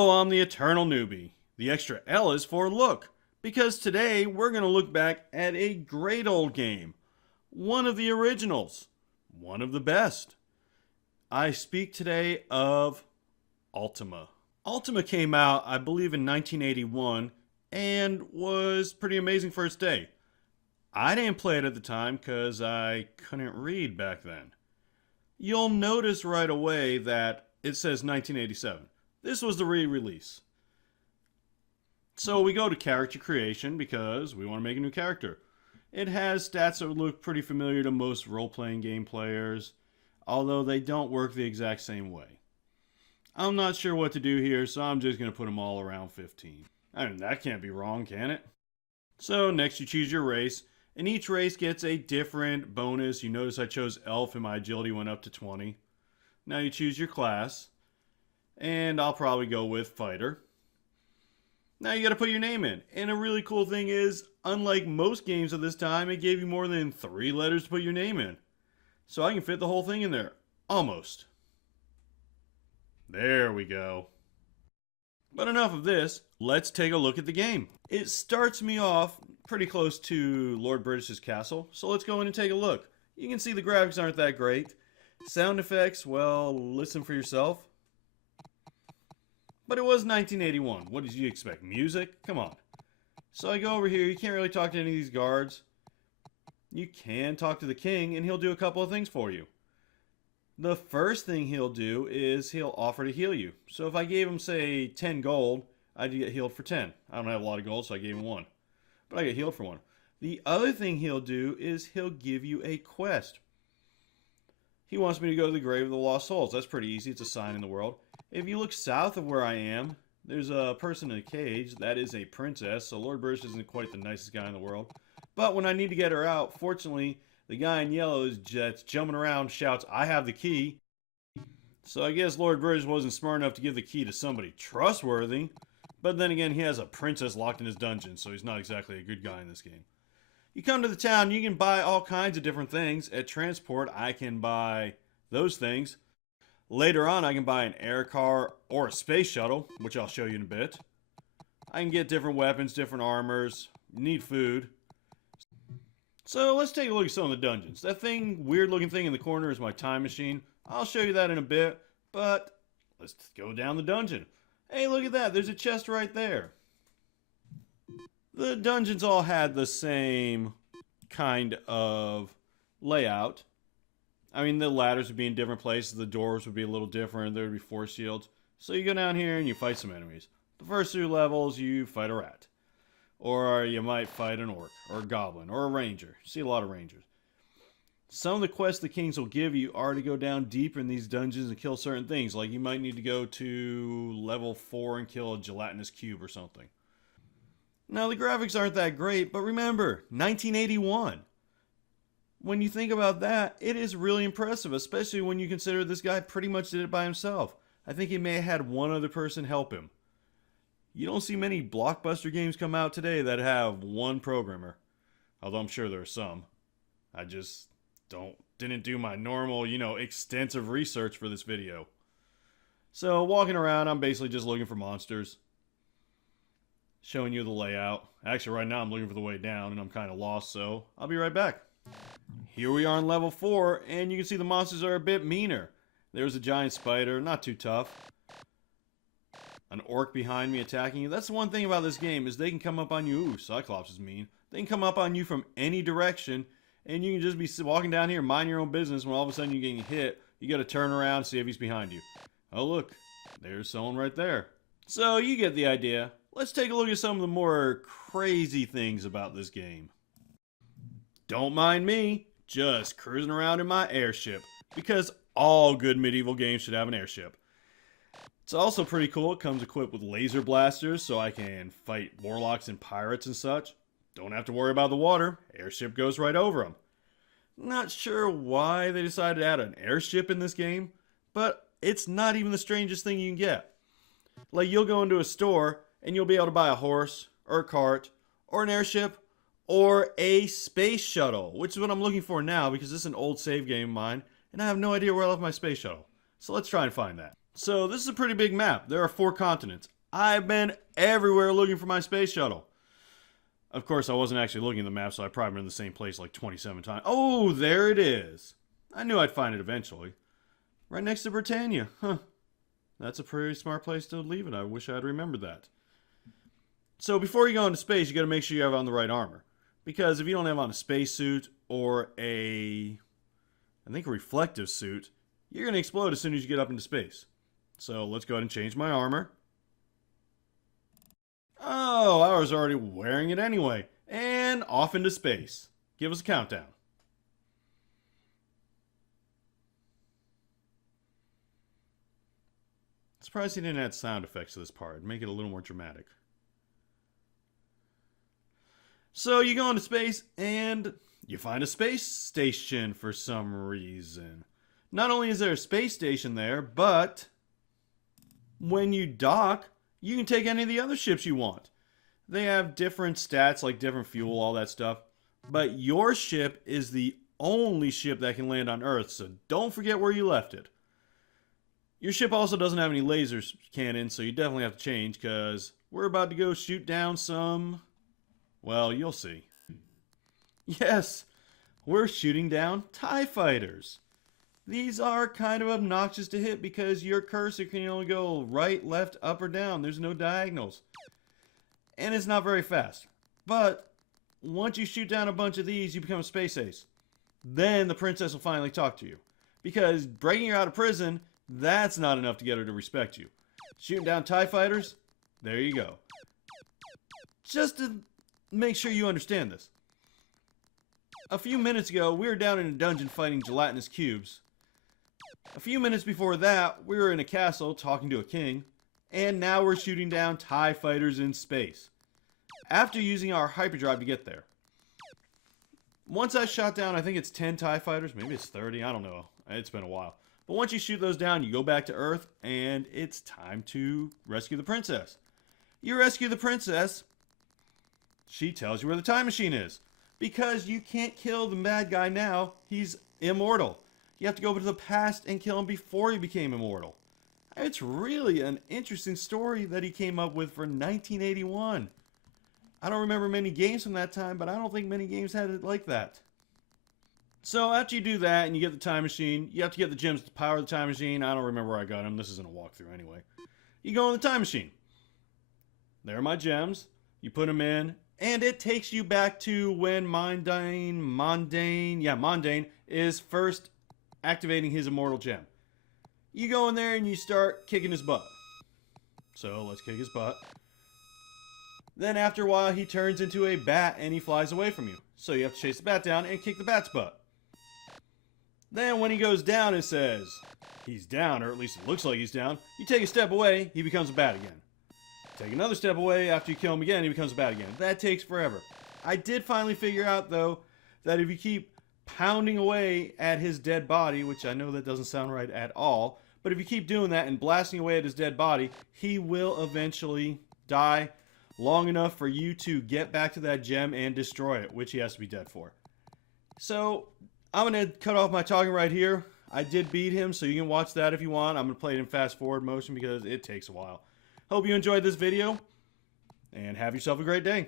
Oh, I'm the eternal newbie. The extra L is for look, because today we're going to look back at a great old game. One of the originals. One of the best. I speak today of Ultima. Ultima came out, I believe, in 1981 and was pretty amazing for its day. I didn't play it at the time because I couldn't read back then. You'll notice right away that it says 1987. This was the re-release. So we go to character creation because we want to make a new character. It has stats that would look pretty familiar to most role-playing game players, although they don't work the exact same way. I'm not sure what to do here, so I'm just going to put them all around 15. I mean, that can't be wrong, can it? So next you choose your race, and each race gets a different bonus. You notice I chose Elf and my agility went up to 20. Now you choose your class, and I'll probably go with Fighter. Now you got to put your name in. And a really cool thing is, unlike most games of this time, it gave you more than 3 letters to put your name in. So I can fit the whole thing in there. Almost. There we go. But enough of this, let's take a look at the game. It starts me off pretty close to Lord British's castle, so let's go in and take a look. You can see the graphics aren't that great. Sound effects, well, listen for yourself. But it was 1981. What did you expect? Music? Come on. So I go over here. You can't really talk to any of these guards. You can talk to the king, and he'll do a couple of things for you. The first thing he'll do is he'll offer to heal you. So if I gave him, say, 10 gold, I'd get healed for 10. I don't have a lot of gold, so I gave him 1. But I get healed for 1. The other thing he'll do is he'll give you a quest. He wants me to go to the Grave of the Lost Souls. That's pretty easy. It's a sign in the world. If you look south of where I am, there's a person in a cage. That is a princess, so Lord British isn't quite the nicest guy in the world. But when I need to get her out, fortunately, the guy in yellow is just jumping around, shouts, "I have the key." So I guess Lord British wasn't smart enough to give the key to somebody trustworthy. But then again, he has a princess locked in his dungeon, so he's not exactly a good guy in this game. You come to the town, you can buy all kinds of different things. At Transport, I can buy those things. Later on, I can buy an air car or a space shuttle, which I'll show you in a bit. I can get different weapons, different armors, need food. So let's take a look at some of the dungeons. That thing, weird looking thing in the corner is my time machine. I'll show you that in a bit, but let's go down the dungeon. Hey, look at that. There's a chest right there. The dungeons all had the same kind of layout. I mean, the ladders would be in different places. The doors would be a little different. There would be force shields. So you go down here and you fight some enemies. The first 2 levels, you fight a rat. Or you might fight an orc, or a goblin, or a ranger. See a lot of rangers. Some of the quests the kings will give you are to go down deeper in these dungeons and kill certain things. Like you might need to go to level 4 and kill a gelatinous cube or something. Now the graphics aren't that great, but remember, 1981. When you think about that, it is really impressive, especially when you consider this guy pretty much did it by himself. I think he may have had one other person help him. You don't see many blockbuster games come out today that have one programmer. Although I'm sure there are some. I just didn't do my normal, extensive research for this video. So walking around, I'm basically just looking for monsters. Showing you the layout. Actually, right now I'm looking for the way down and I'm kind of lost, so I'll be right back. Here we are on level 4, and you can see the monsters are a bit meaner. There's a giant spider, not too tough. An orc behind me attacking you. That's the one thing about this game, is they can come up on you. Ooh, Cyclops is mean. They can come up on you from any direction, and you can just be walking down here, mind your own business, when all of a sudden you're getting hit. You gotta turn around, see if he's behind you. Oh look, there's someone right there. So you get the idea. Let's take a look at some of the more crazy things about this game. Don't mind me, just cruising around in my airship, because all good medieval games should have an airship. It's also pretty cool. It comes equipped with laser blasters, so I can fight warlocks and pirates and such. Don't have to worry about the water. Airship goes right over them. Not sure why they decided to add an airship in this game, but it's not even the strangest thing you can get. Like, you'll go into a store, and you'll be able to buy a horse, or a cart, or an airship, or a space shuttle, which is what I'm looking for now, because this is an old save game of mine, and I have no idea where I left my space shuttle. So let's try and find that. So this is a pretty big map. There are 4 continents. I've been everywhere looking for my space shuttle. Of course, I wasn't actually looking at the map, so I've probably been in the same place like 27 times. Oh, there it is. I knew I'd find it eventually. Right next to Britannia. Huh. That's a pretty smart place to leave it. I wish I'd remembered that. So before you go into space, you got to make sure you have on the right armor. Because if you don't have on a spacesuit or I think a reflective suit, you're going to explode as soon as you get up into space. So let's go ahead and change my armor. Oh, I was already wearing it anyway. And off into space. Give us a countdown. Surprised he didn't add sound effects to this part. It'd make it a little more dramatic. So you go into space and you find a space station for some reason. Not only is there a space station there, but when you dock, you can take any of the other ships you want. They have different stats, like different fuel, all that stuff. But your ship is the only ship that can land on Earth, so don't forget where you left it. Your ship also doesn't have any laser cannons, so you definitely have to change, because we're about to go shoot down some... Well, you'll see. Yes, we're shooting down TIE fighters. These are kind of obnoxious to hit because your cursor can only go right, left, up, or down. There's no diagonals. And it's not very fast. But once you shoot down a bunch of these, you become a space ace. Then the princess will finally talk to you. Because breaking her out of prison, that's not enough to get her to respect you. Shooting down TIE fighters, there you go. Just to make sure you understand this. A few minutes ago, we were down in a dungeon fighting gelatinous cubes. A few minutes before that, we were in a castle talking to a king. And now we're shooting down TIE fighters in space. After using our hyperdrive to get there. Once I shot down, I think it's 10 TIE fighters. Maybe it's 30. I don't know. It's been a while. But once you shoot those down, you go back to Earth. And it's time to rescue the princess. You rescue the princess. She tells you where the time machine is. Because you can't kill the bad guy now. He's immortal. You have to go to the past and kill him before he became immortal. It's really an interesting story that he came up with for 1981. I don't remember many games from that time, but I don't think many games had it like that. So after you do that and you get the time machine, you have to get the gems to power the time machine. I don't remember where I got them. This isn't a walkthrough anyway. You go in the time machine. There are my gems. You put them in, and it takes you back to when Mondane is first activating his immortal gem. You go in there and you start kicking his butt. So let's kick his butt. Then after a while he turns into a bat and he flies away from you. So you have to chase the bat down and kick the bat's butt. Then when he goes down, it says he's down, or at least it looks like he's down. You take a step away, he becomes a bat again. Take another step away, after you kill him again, he becomes a bat again. That takes forever. I did finally figure out, though, that if you keep pounding away at his dead body, which I know that doesn't sound right at all, but if you keep doing that and blasting away at his dead body, he will eventually die long enough for you to get back to that gem and destroy it, which he has to be dead for. So, I'm going to cut off my talking right here. I did beat him, so you can watch that if you want. I'm going to play it in fast forward motion because it takes a while. Hope you enjoyed this video, and have yourself a great day.